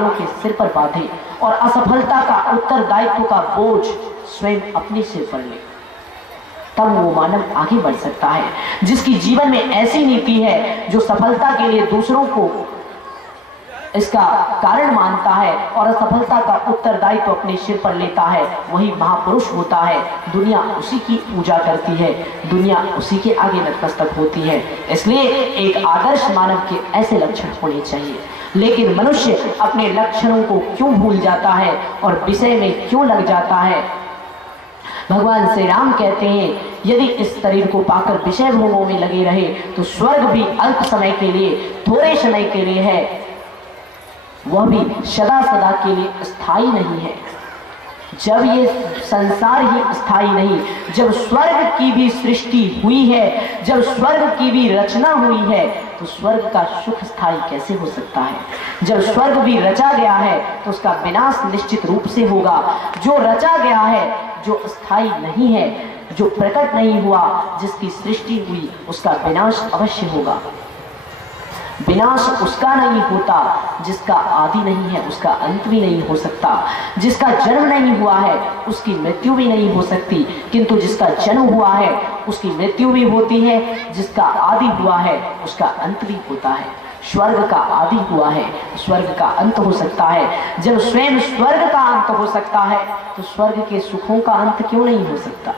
के सिर पर बांधे और असफलता का उत्तरदायित्व का बोझ स्वयं अपने सिर पर ले, तब वो मानव आगे बढ़ सकता है। जिसकी जीवन में ऐसी नीति है जो सफलता के लिए दूसरों को इसका कारण मानता है और असफलता का उत्तरदायित्व अपने सिर पर लेता है, वही महापुरुष होता है। दुनिया उसी की पूजा करती है, दुनिया उसी के आगे नतमस्तक होती है। इसलिए एक आदर्श मानव के ऐसे लक्षण होने चाहिए। लेकिन मनुष्य अपने लक्षणों को क्यों भूल जाता है और विषय में क्यों लग जाता है? भगवान श्री राम कहते हैं, यदि इस शरीर को पाकर विषय भोगों में लगे रहे तो स्वर्ग भी अल्प समय के लिए, थोड़े समय के लिए है, वह भी सदा सदा के लिए स्थायी नहीं है। जब ये संसार ही स्थायी नहीं, जब स्वर्ग की भी सृष्टि हुई है, जब स्वर्ग की भी रचना हुई है, तो स्वर्ग का सुख स्थायी कैसे हो सकता है? जब स्वर्ग भी रचा गया है तो उसका विनाश निश्चित रूप से होगा। जो रचा गया है, जो स्थायी नहीं है, जो प्रकट नहीं हुआ, जिसकी सृष्टि हुई, उसका विनाश अवश्य होगा। विनाश उसका नहीं होता जिसका आदि नहीं है, उसका अंत भी नहीं हो सकता। जिसका जन्म नहीं हुआ है उसकी मृत्यु भी नहीं हो सकती, किंतु जिसका जन्म हुआ है उसकी मृत्यु भी होती है, जिसका आदि हुआ है उसका अंत भी होता है। स्वर्ग का आदि हुआ है, स्वर्ग का अंत हो सकता है। जब स्वयं स्वर्ग का अंत हो सकता है तो स्वर्ग के सुखों का अंत क्यों नहीं हो सकता?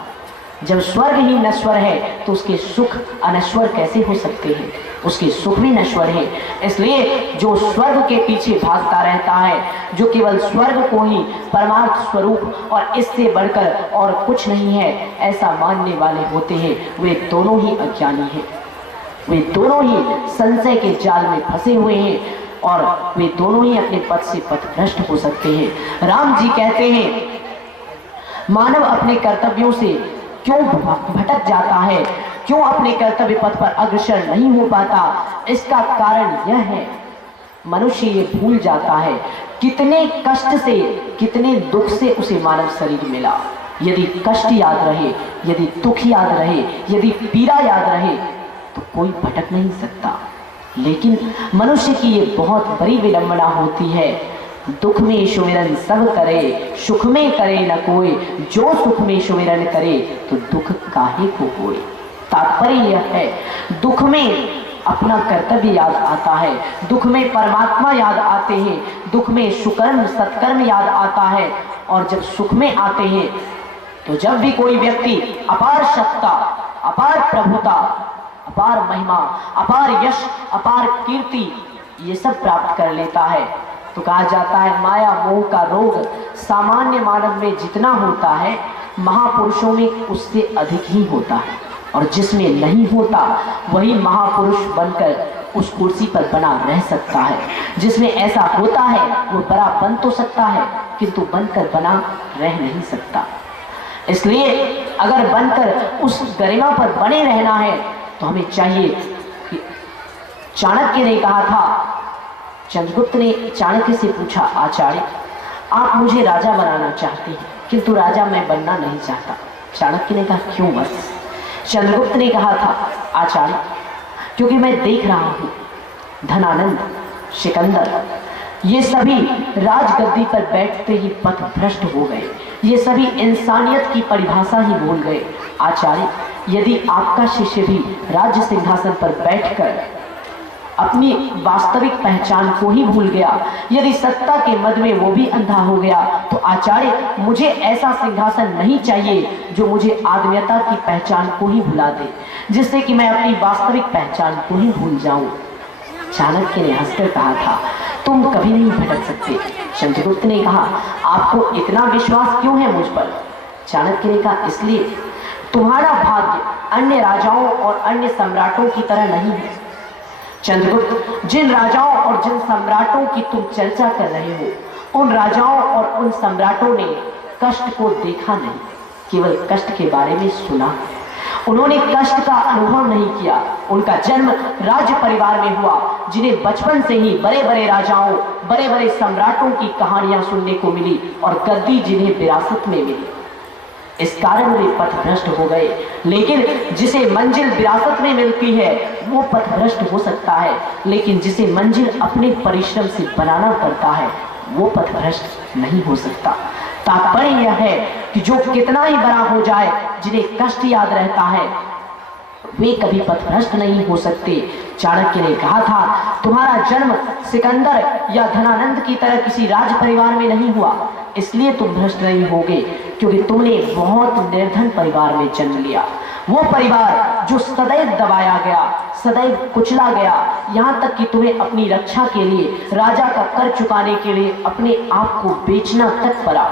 जब स्वर्ग ही नश्वर है तो उसके सुख अनश्वर कैसे हो सकते हैं? उसके सुख भी नश्वर है। इसलिए जो स्वर्ग के पीछे भागता रहता है, जो केवल स्वर्ग को ही परमार्थ स्वरूप और इससे बढ़कर और कुछ नहीं है ऐसा मानने वाले होते हैं, वे दोनों ही अज्ञानी हैं। वे दोनों ही संशय के जाल में फंसे हुए हैं और वे दोनों ही अपने पथ से पथभ्रष्ट हो सकते हैं। राम जी कहते हैं, मानव अपने कर्तव्यों से क्यों भटक जाता है, क्यों अपने कर्तव्य पथ पर अग्रसर नहीं हो पाता? इसका कारण यह है, मनुष्य ये भूल जाता है कितने कष्ट से, कितने दुख से उसे मानव शरीर मिला। यदि कष्ट याद रहे, यदि दुख याद रहे, यदि पीड़ा याद रहे तो कोई भटक नहीं सकता। लेकिन मनुष्य की ये बहुत बड़ी विडंबना होती है, दुख में सुमिरन सब करे, सुख में करे न कोई, जो सुख में सुमिरन करे तो दुख काहे को होए। तात्पर्य यह है, दुख में अपना कर्तव्य याद आता है, दुख में परमात्मा याद आते हैं, दुख में सुकर्म सत्कर्म याद आता है, और जब सुख में आते हैं तो जब भी कोई व्यक्ति अपार सत्ता, अपार प्रभुता, अपार महिमा, अपार यश, अपार कीर्ति ये सब प्राप्त कर लेता है तो कहा जाता है माया मोह का रोग सामान्य मानव में जितना होता है, महापुरुषों में उससे अधिक ही होता है। और जिसमें नहीं होता वही महापुरुष बनकर उस कुर्सी पर बना रह सकता है। जिसमें ऐसा होता है वो बड़ा बन तो सकता है किंतु बनकर बना रह नहीं सकता। इसलिए अगर बनकर उस गरिमा पर बने रहना है तो हमें चाहिए कि चाणक्य ने कहा था, चंद्रगुप्त ने चाणक्य से पूछा, आचार्य आप मुझे राजा बनाना चाहते हैं किंतु राजा मैं बनना नहीं चाहता। चाणक्य ने कहा क्यों बस? चंद्रगुप्त ने कहा था, आचार्य क्योंकि मैं देख रहा हूँ धनानंद, सिकंदर ये सभी राजगद्दी पर बैठते ही पथभ्रष्ट हो गए, ये सभी इंसानियत की परिभाषा ही भूल गए। आचार्य यदि आपका शिष्य भी राज्य सिंहासन पर बैठकर अपनी वास्तविक पहचान को ही भूल गया, यदि सत्ता के मद में वो भी अंधा हो गया, तो आचार्य मुझे ऐसा सिंहासन नहीं चाहिए जो मुझे आदमियता की पहचान को ही भुला दे, जिससे कि मैं अपनी वास्तविक पहचान को ही भूल जाऊं। चाणक्य ने हंसकर कहा था, तुम कभी नहीं भटक सकते। चंद्रगुप्त ने कहा, आपको इतना विश्वास क्यों है मुझ पर? चाणक्य ने कहा, इसलिए तुम्हारा भाग्य अन्य राजाओं और अन्य सम्राटों की तरह नहीं है। चंद्रगुप्त, जिन राजाओं और जिन सम्राटों की तुम चर्चा कर रहे हो, उन राजाओं और उन सम्राटों ने कष्ट को देखा नहीं, केवल कष्ट के बारे में सुना। उन्होंने कष्ट का अनुभव नहीं किया। उनका जन्म राज्य परिवार में हुआ, जिन्हें बचपन से ही बड़े बड़े राजाओं, बड़े बड़े सम्राटों की कहानियां सुनने को मिली और गद्दी जिन्हें विरासत में मिली। इस कारण वे पथभ्रष्ट हो गए। लेकिन जिसे मंजिल विरासत में मिलती है वो पथभ्रष्ट हो सकता है, लेकिन जिसे मंजिल अपने परिश्रम से बनाना पड़ता है वो पथभ्रष्ट नहीं हो सकता। तात्पर्य यह है कि जो कितना ही बड़ा हो जाए, जिन्हें कष्ट याद रहता है, वे कभी पथभ्रष्ट नहीं हो सकते। चाणक्य ने कहा था, तुम्हारा जन्म सिकंदर या धनानंद की तरह किसी राज परिवार में नहीं हुआ, इसलिए तुम भ्रष्ट नहीं होगे, क्योंकि तुमने बहुत निर्धन परिवार में जन्म लिया। वो परिवार जो सदैव दबाया गया, सदैव कुचला गया, यहाँ तक कि तुम्हें अपनी रक्षा के लिए, राजा का कर चुकाने के लिए अपने आप को बेचना तक पड़ा।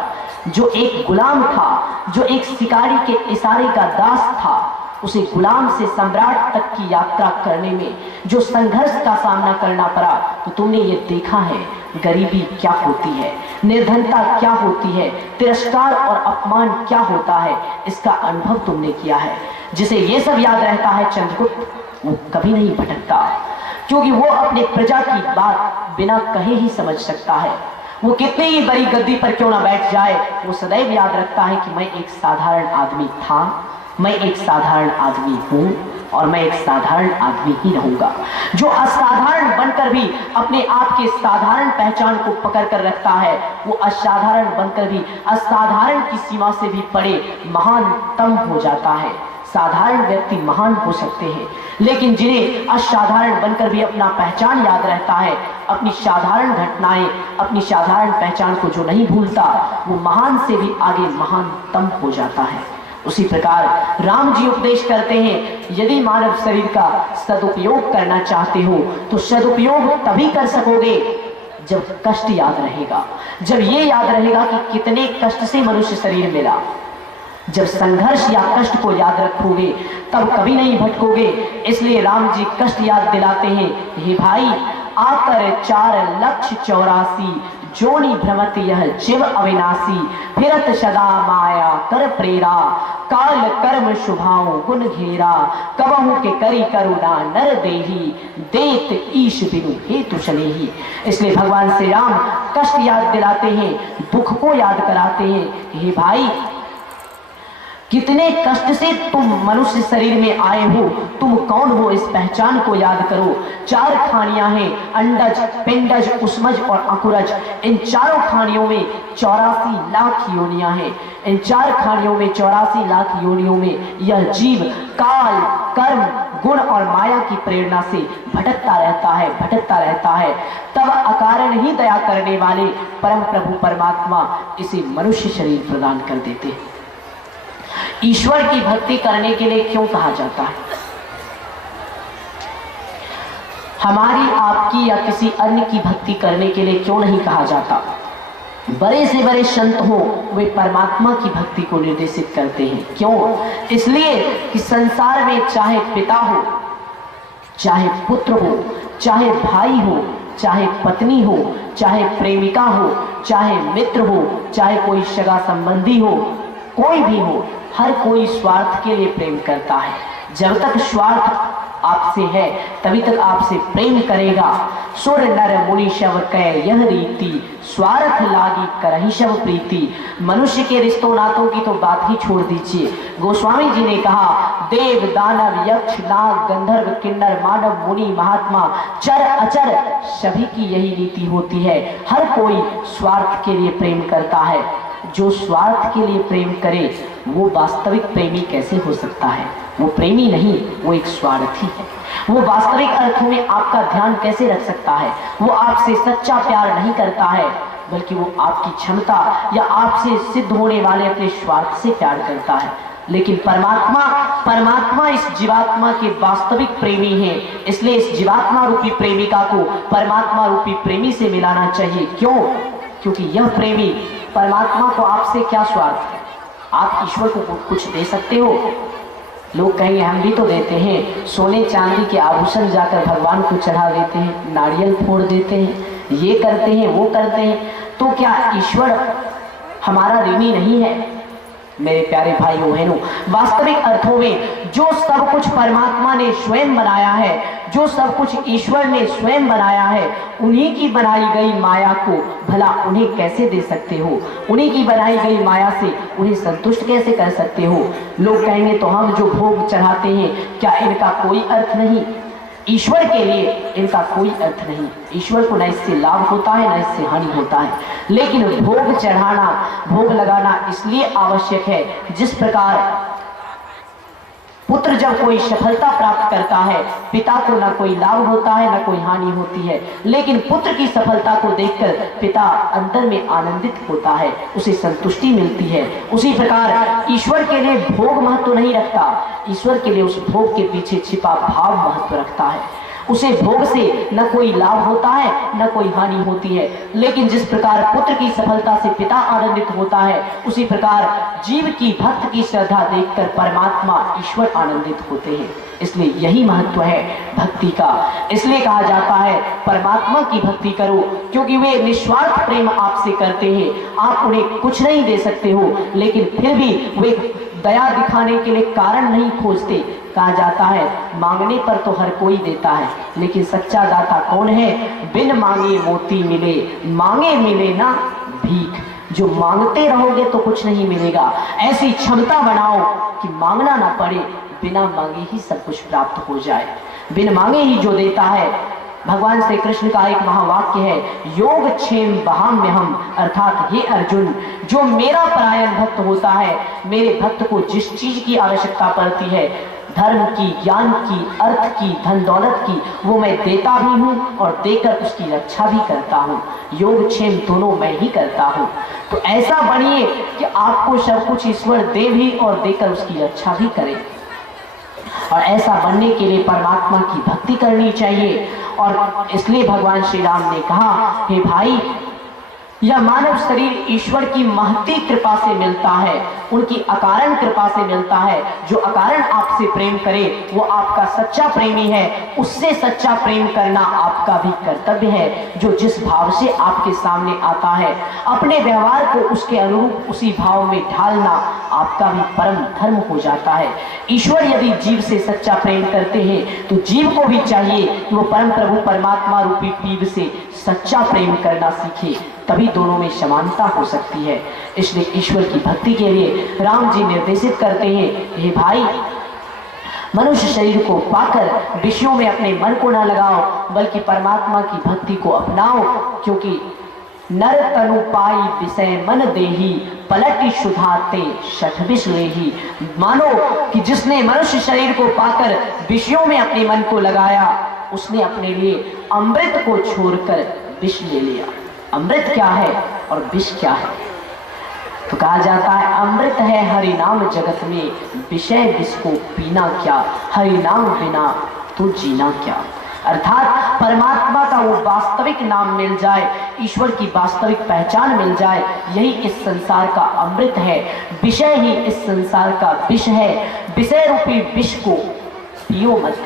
जो एक गुलाम था, जो एक शिकारी के इशारे का दास था, उसे गुलाम से सम्राट तक की यात्रा करने में जो संघर्ष का सामना करना पड़ा, तो तुमने ये देखा है गरीबी क्या होती है, निर्धनता क्या होती है, तिरस्कार और अपमान क्या होता है, इसका अनुभव तुमने किया है। जिसे ये सब याद रहता है चंद्रगुप्त, वो कभी नहीं भटकता, क्योंकि वो अपने प्रजा की बात बिना कहे ही समझ सकता है। वो कितनी ही बड़ी गद्दी पर क्यों ना बैठ जाए, वो सदैव याद रखता है कि मैं एक साधारण आदमी था, मैं एक साधारण आदमी हूँ और मैं एक साधारण आदमी ही रहूंगा। जो असाधारण बनकर भी अपने आप के साधारण पहचान को पकड़ कर रखता है, वो असाधारण बनकर भी असाधारण की सीमा से भी परे महानतम हो जाता है। साधारण व्यक्ति महान हो सकते हैं, लेकिन जिन्हें असाधारण बनकर भी अपना पहचान याद रहता है, अपनी साधारण घटनाएं, अपनी साधारण पहचान को जो नहीं भूलता, वो महान से भी आगे महानतम हो जाता है। उसी प्रकार राम जी उपदेश करते हैं, यदि मानव शरीर का सदुपयोग करना चाहते हो तो सदुपयोग तभी कर सकोगे जब कष्ट याद रहेगा, जब ये याद रहेगा कि कितने कष्ट से मनुष्य शरीर मिला। जब संघर्ष या कष्ट को याद रखोगे तब कभी नहीं भटकोगे। इसलिए राम जी कष्ट याद दिलाते हैं, हे भाई आकर 4,84,000 जोनि भ्रमत यह जीव अविनाशी, फिरत सदा माया कर प्रेरा, काल कर्म शुभाओं गुण घेरा, कबहू के करी करुणा नर देही, देत ईश बिनु हेतु चलेही। इसलिए भगवान श्री राम कष्ट याद दिलाते हैं, दुख को याद कराते हैं। हे भाई कितने कष्ट से तुम मनुष्य शरीर में आए हो, तुम कौन हो, इस पहचान को याद करो। 4 खानियां हैं, अंडज, पिंडज, उष्मज और अंकुरज। इन चारों खानियों में 84 लाख योनियां हैं। इन 4 खानियों में 84 लाख योनियों में यह जीव काल, कर्म, गुण और माया की प्रेरणा से भटकता रहता है। तब अकारण ही दया करने वाले परम प्रभु परमात्मा इसे मनुष्य शरीर प्रदान कर देते हैं। ईश्वर की भक्ति करने के लिए क्यों कहा जाता है? हमारी, आपकी या किसी अन्य की भक्ति करने के लिए क्यों नहीं कहा जाता? बड़े से बड़े संत हो, वे परमात्मा की भक्ति को निर्देशित करते हैं। क्यों? इसलिए कि संसार में चाहे पिता हो, चाहे पुत्र हो, चाहे भाई हो, चाहे पत्नी हो, चाहे प्रेमिका हो, चाहे मित्र हो, चाहे कोई सगा संबंधी हो, कोई भी हो, हर कोई स्वार्थ के लिए प्रेम करता है। जब तक स्वार्थ आपसे है तभी तक आपसे प्रेम करेगा। सुर नर मुनि शव कह यह रीति, स्वार्थ लागी करहि शव प्रीति। मनुष्य के रिश्तों नातों की तो बात ही छोड़ दीजिए। गोस्वामी जी ने कहा, देव दानव यक्ष नाग गंधर्व किन्नर मानव मुनि महात्मा चर अचर सभी की यही नीति होती है। हर कोई स्वार्थ के लिए प्रेम करता है। जो स्वार्थ के लिए प्रेम करे वो वास्तविक प्रेमी कैसे हो सकता है? वो प्रेमी नहीं, वो एक स्वार्थी है। वो वास्तविक अर्थों में आपका ध्यान कैसे रख सकता है? वो आपसे सच्चा प्यार नहीं करता है, बल्कि वो आपकी क्षमता या आपसे सिद्ध होने वाले अपने स्वार्थ से प्यार करता है। लेकिन परमात्मा इस जीवात्मा के वास्तविक प्रेमी हैं। इसलिए इस जीवात्मा रूपी प्रेमिका को परमात्मा रूपी प्रेमी से मिलाना चाहिए। क्यों? क्योंकि यह प्रेमी परमात्मा को आपसे क्या स्वार्थ है? आप ईश्वर को कुछ दे सकते हो? लोग कहेंगे हम भी तो देते हैं, सोने चांदी के आभूषण जाकर भगवान को चढ़ा देते हैं, नारियल फोड़ देते हैं, ये करते हैं, वो करते हैं, तो क्या ईश्वर हमारा ऋणी नहीं है? मेरे प्यारे भाइयों बहनों, वास्तविक अर्थों में जो सब कुछ परमात्मा ने स्वयं बनाया है, जो सब कुछ ईश्वर ने स्वयं बनाया है, उन्हीं की बनाई गई माया को भला उन्हें कैसे दे सकते हो? उन्हीं की बनाई गई माया से उन्हें संतुष्ट कैसे कर सकते हो? लोग कहेंगे तो हम जो भोग चढ़ाते हैं क्या इनका कोई अर्थ नहीं? ईश्वर के लिए इनका कोई अर्थ नहीं। ईश्वर को न इससे लाभ होता है न इससे हानि होता है, लेकिन भोग चढ़ाना, भोग लगाना इसलिए आवश्यक है जिस प्रकार पुत्र जब कोई सफलता प्राप्त करता है, पिता को न कोई लाभ होता है न कोई हानि होती है, लेकिन पुत्र की सफलता को देखकर पिता अंदर में आनंदित होता है, उसे संतुष्टि मिलती है। उसी प्रकार ईश्वर के लिए भोग महत्व नहीं रखता, ईश्वर के लिए उस भोग के पीछे छिपा भाव महत्व रखता है। उसे भोग से न कोई लाभ होता है न कोई हानि होती है, लेकिन जिस प्रकार पुत्र की सफलता से पिता आनंदित होता है, उसी प्रकार जीव की भक्त की श्रद्धा देखकर परमात्मा ईश्वर आनंदित होते हैं। इसलिए यही महत्व है भक्ति का। इसलिए कहा जाता है परमात्मा की भक्ति करो, क्योंकि वे निस्वार्थ प्रेम आपसे करते हैं। आप उन्हें कुछ नहीं दे सकते हो, लेकिन फिर भी वे दया दिखाने के लिए कारण नहीं खोजते। कहा जाता है मांगने पर तो हर कोई देता है, लेकिन सच्चा दाता कौन है? बिन मांगे मोती मिले, मांगे मिले ना भीख। जो मांगते रहोगे तो कुछ नहीं मिलेगा। ऐसी क्षमता बनाओ कि मांगना ना पड़े, बिना मांगे ही सब कुछ प्राप्त हो जाए। बिन मांगे ही जो देता है, भगवान श्री कृष्ण का एक महावाक्य है, योग क्षेम बहाम्यहम, अर्थात हे अर्जुन, जो मेरा परायण भक्त होता है, मेरे भक्त को जिस चीज की आवश्यकता पड़ती है, धर्म की, ज्ञान की, अर्थ की, धन दौलत की, वो मैं देता भी हूँ और देकर उसकी रक्षा भी करता हूँ। योग क्षेम दोनों मैं ही करता हूँ। तो ऐसा बनिए कि आपको सब कुछ ईश्वर दे भी और देकर उसकी रक्षा भी करे। और ऐसा बनने के लिए परमात्मा की भक्ति करनी चाहिए। और इसलिए भगवान श्री राम ने कहा, हे भाई, यह मानव शरीर ईश्वर की महती कृपा से मिलता है, उनकी अकारण कृपा से मिलता है। जो अकारण आपसे प्रेम करे वो आपका सच्चा प्रेमी है, उससे सच्चा प्रेम करना आपका भी कर्तव्य है। जो जिस भाव से आपके सामने आता है, अपने व्यवहार को उसके अनुरूप उसी भाव में ढालना आपका भी परम धर्म हो जाता है। ईश्वर यदि जीव से सच्चा प्रेम करते हैं तो जीव को भी चाहिए कि वो परम प्रभु परमात्मा रूपी पीर से सच्चा प्रेम करना सीखे, तभी दोनों में समानता हो सकती है। इसलिए ईश्वर की भक्ति के लिए राम जी निर्देशित करते हैं, हे भाई, मनुष्य शरीर को पाकर विषयों में अपने मन को न लगाओ, बल्कि परमात्मा की भक्ति को अपनाओ, क्योंकि नर तनु पाई विषय मन देही, पलटी सुधाते शठ विष लेही। मानो कि जिसने मनुष्य शरीर को पाकर विषयों में अपने मन को लगाया, उसने अपने लिए अमृत को छोड़कर विष ले लिया। अमृत क्या है और विष क्या है? तो कहा जाता है अमृत है हरि नाम जगत में, विषय विष को पीना क्या, हरि नाम बिना तो जीना क्या। अर्थात परमात्मा का वो वास्तविक नाम मिल जाए, ईश्वर की वास्तविक पहचान मिल जाए, यही इस संसार का अमृत है। विषय ही इस संसार का विष है। विषय रूपी विष को पियो मत।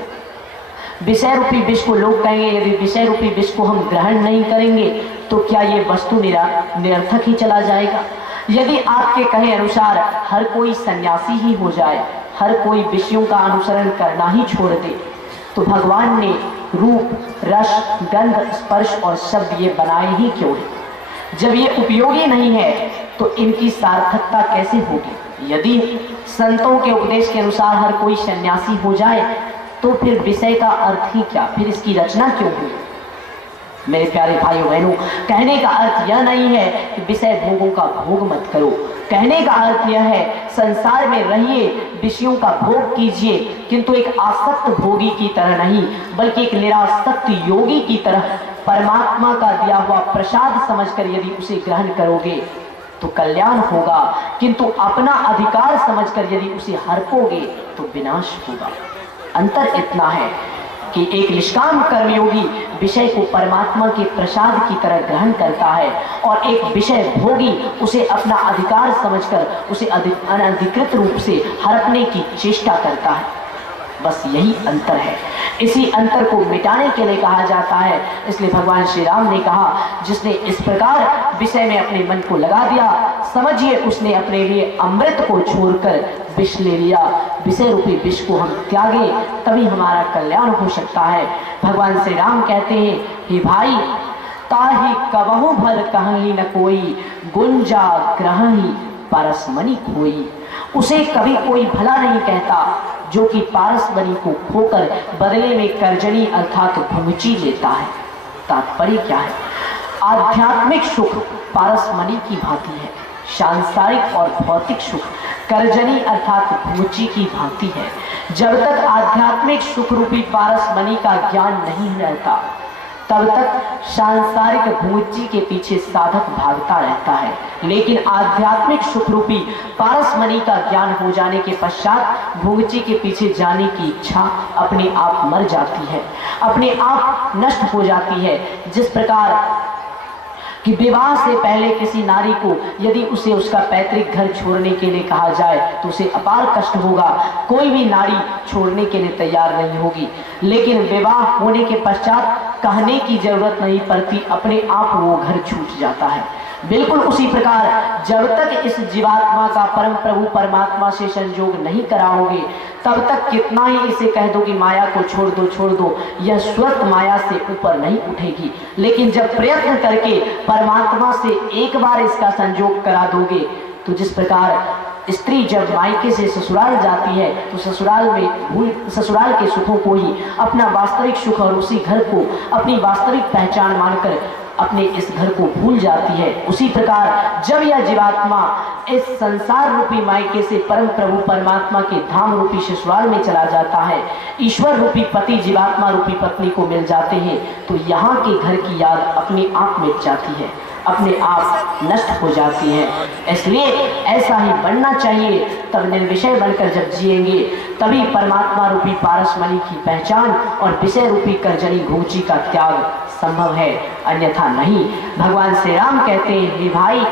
विषय रूपी विष को लोग कहेंगे, यदि विषय रूपी विष को हम ग्रहण नहीं करेंगे तो क्या ये वस्तु निरर्थक ही चला जाएगा। यदि आपके कहे अनुसार हर कोई सन्यासी ही हो जाए, हर कोई विषयों का अनुसरण करना ही छोड़ दे, तो भगवान ने रूप, रस, गंध, स्पर्श और शब्द ये बनाए ही क्यों है? जब ये उपयोगी नहीं है तो इनकी सार्थकता कैसे होगी? यदि संतों के उपदेश के अनुसार हर कोई सन्यासी हो जाए तो फिर विषय का अर्थ ही क्या, फिर इसकी रचना क्यों हुई? मेरे प्यारे भाइयों बहनों, कहने का अर्थ यह नहीं है कि विषय भोगों का भोग मत करो। कहने का अर्थ यह है संसार में रहिए, विषयों का भोग कीजिए, किंतु एक आसक्त भोगी की तरह नहीं, बल्कि एक निरासक्त योगी की तरह परमात्मा का दिया हुआ प्रसाद समझकर यदि उसे ग्रहण करोगे तो कल्याण होगा, किंतु अपना अधिकार समझकर यदि उसे हड़पोगे तो विनाश होगा। अंतर इतना है कि एक निष्काम कर्मयोगी विषय को परमात्मा के प्रसाद की तरह ग्रहण करता है और एक विषय भोगी उसे अपना अधिकार समझकर उसे अनधिकृत रूप से हड़पने की चेष्टा करता है। बस यही अंतर है। इसी अंतर को मिटाने के लिए कहा जाता है। इसलिए भगवान श्री राम ने कहा, जिसने इस प्रकार विषय में अपने मन को लगा दिया, समझिए उसने अपने लिए अमृत को छोड़कर विष ले लिया। विषय रूपी विष को हम त्यागे तभी हमारा कल्याण हो सकता है। भगवान श्री राम कहते हैं, हे भाई, ताहि कबहु भल कहीं न कोई, गुंजा ग्रही परसमणि खोई। उसे कभी कोई भला नहीं कहता, जो कि पारसमणि को खोकर बदले में कर्जनी अर्थात भुंगची लेता है। तात्पर्य क्या है? आध्यात्मिक सुख पारसमणि की भांति है, सांसारिक और भौतिक सुख कर्जनी अर्थात भुंगची की भांति है। जब तक आध्यात्मिक सुख रूपी पारसमणि का ज्ञान नहीं रहता तब तक सांसारिक भुंगची के पीछे साधक भागता रहता है, लेकिन आध्यात्मिक सुख रूपी पारसमणि का ज्ञान हो जाने के पश्चात भुंगची के पीछे जाने की इच्छा अपने आप मर जाती है, अपने आप नष्ट हो जाती है। जिस प्रकार कि विवाह से पहले किसी नारी को यदि उसे उसका पैतृक घर छोड़ने के लिए कहा जाए तो उसे अपार कष्ट होगा, कोई भी नारी छोड़ने के लिए तैयार नहीं होगी। लेकिन विवाह होने के पश्चात कहने की जरूरत नहीं पड़ती, अपने आप वो घर छूट जाता है। बिल्कुल उसी प्रकार जब तक इस जीवात्मा का परम प्रभु परमात्मा से संयोग नहीं कराओगे तब तक कितना ही इसे कह दो कि माया को छोड़ दो, यह स्वतः माया से ऊपर नहीं उठेगी। लेकिन जब प्रयत्न करके परमात्मा से एक बार इसका संयोग करा दोगे तो जिस प्रकार स्त्री जब मायके से ससुराल जाती है तो ससुराल के सुखों को ही अपना वास्तविक सुख और उसी घर को अपनी वास्तविक पहचान मानकर अपने इस घर को भूल जाती है। उसी प्रकार जब यह जीवात्मा इस संसार रूपी मायके से परम प्रभु परमात्मा के धाम रूपी ससुराल में चला जाता है, ईश्वर रूपी पति जीवात्मा रूपी पत्नी को मिल जाते हैं, तो यहाँ के घर की याद अपने आप मिट जाती है, अपने आप नष्ट हो जाती है। इसलिए ऐसा ही बनना चाहिए। तब निर्विषय बनकर जब जिएंगे तभी परमात्मा रूपी पारसमणि की पहचान और विषय रूपी कर्जनी भुंगची का त्याग संभव है, अन्यथा नहीं। भगवान श्री राम कहते हैं, हे भाई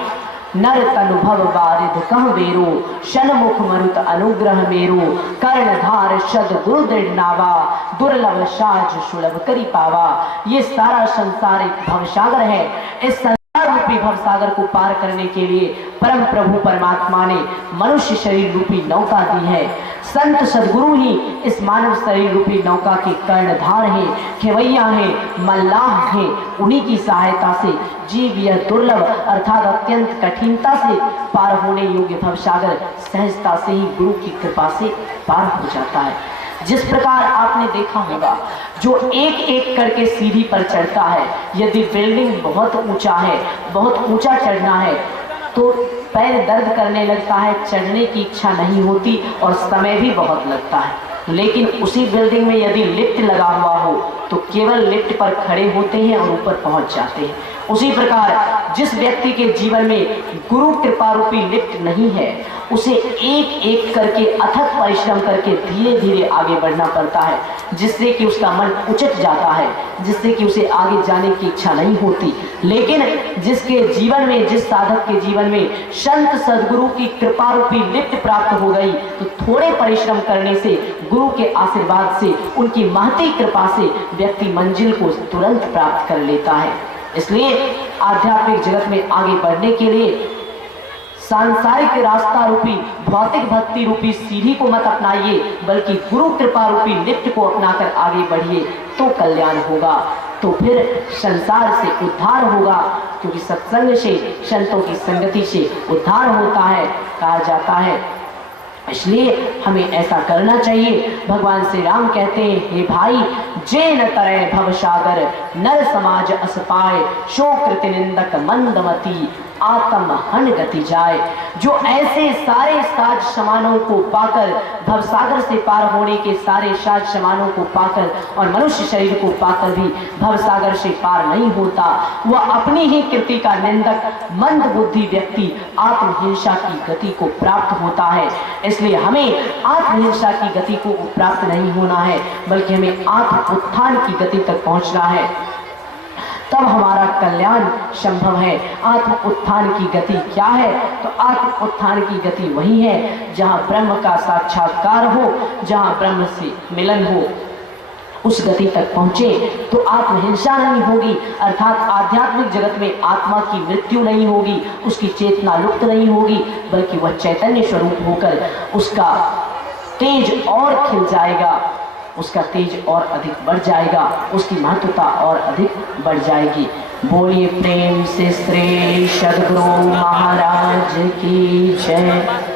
नर तनुभव बारिध कह बेरो, षणमुख मरुत अनुग्रह मेरो, कर्णधार शद गुरु दृढ़ नावा, दुर्लभ साज सुलभ करी पावा। ये सारा संसार एक भवसागर है। इस रूपी भवसागर को पार करने के लिए परम प्रभु परमात्मा ने मनुष्य शरीर रूपी नौका दी है। संत सदगुरु ही इस मानव शरीर रूपी नौका के कर्णधार हैं, खेवैया हैं, मल्लाह हैं। उन्हीं की सहायता से जीव यह दुर्लभ अर्थात अत्यंत कठिनता से पार होने योग्य भवसागर सहजता से ही गुरु की कृपा से पार हो जाता है। जिस प्रकार आपने देखा होगा जो एक एक करके सीढ़ी पर चढ़ता है, यदि बिल्डिंग बहुत ऊंचा है, बहुत ऊंचा चढ़ना है तो पैर दर्द करने लगता है, चढ़ने की इच्छा नहीं होती और समय भी बहुत लगता है। लेकिन उसी बिल्डिंग में यदि लिफ्ट लगा हुआ हो तो केवल लिफ्ट पर खड़े होते हैं और ऊपर पहुंच जाते हैं। उसी प्रकार जिस व्यक्ति के जीवन में गुरु कृपा रूपी लिफ्ट नहीं है उसे एक एक करके अथक परिश्रम करके धीरे धीरे आगे बढ़ना पड़ता है, जिससे कि उसका मन उचट जाता है, जिससे कि उसे आगे जाने की इच्छा नहीं होती। लेकिन जिसके जीवन में, जिस साधक के जीवन में संत सदगुरु की कृपा रूपी लिफ्ट प्राप्त हो गई तो थोड़े परिश्रम करने से, गुरु के आशीर्वाद से, उनकी महती कृपा से व्यक्ति मंजिल को तुरंत प्राप्त कर लेता है। इसलिए आध्यात्मिक जगत में आगे बढ़ने के लिए सांसारिक रास्ता रूपी भौतिक भक्ति रूपी सीढ़ी को मत अपनाइए, बल्कि गुरु कृपा रूपी लिफ्ट को अपनाकर आगे बढ़िए तो कल्याण होगा, तो फिर संसार से उद्धार होगा। क्योंकि सत्संग से, संतों की संगति से उद्धार होता है, कहा जाता है। इसलिए हमें ऐसा करना चाहिए। भगवान श्री राम कहते हैं, हे भाई जैन तरय भवसागर, नर समाज अस पाए, शो कृति निंदक मंदमती, आत्म हन गति जाए। जो ऐसे सारे साज समानों को पाकर, भवसागर से पार होने के सारे साज समानों को पाकर और मनुष्य शरीर को पाकर भी भवसागर से पार नहीं होता, वह अपनी ही कृति का निंदक मंद बुद्धि व्यक्ति आत्महिंसा की गति को प्राप्त होता है। इसलिए हमें आत्महिंसा की गति को प्राप्त नहीं होना है, बल्कि हमें आत्म उत्थान की गति तक पहुंचना है, तब हमारा कल्याण संभव है। आत्म उत्थान की गति क्या है? तो आत्म उत्थान की गति वही है जहाँ ब्रह्म का साक्षात्कार हो, जहाँ ब्रह्म से मिलन हो। उस गति तक पहुँचे तो आत्महिंसा नहीं होगी, अर्थात आध्यात्मिक जगत में आत्मा की मृत्यु नहीं होगी, उसकी चेतना लुप्त नहीं होगी, बल्कि वह चैतन्य स्वरूप होकर उसका तेज और खिल जाएगा, उसका तेज और अधिक बढ़ जाएगा, उसकी महत्वता और अधिक बढ़ जाएगी। बोलिए प्रेम से श्री सद्गुरु महाराज की जय।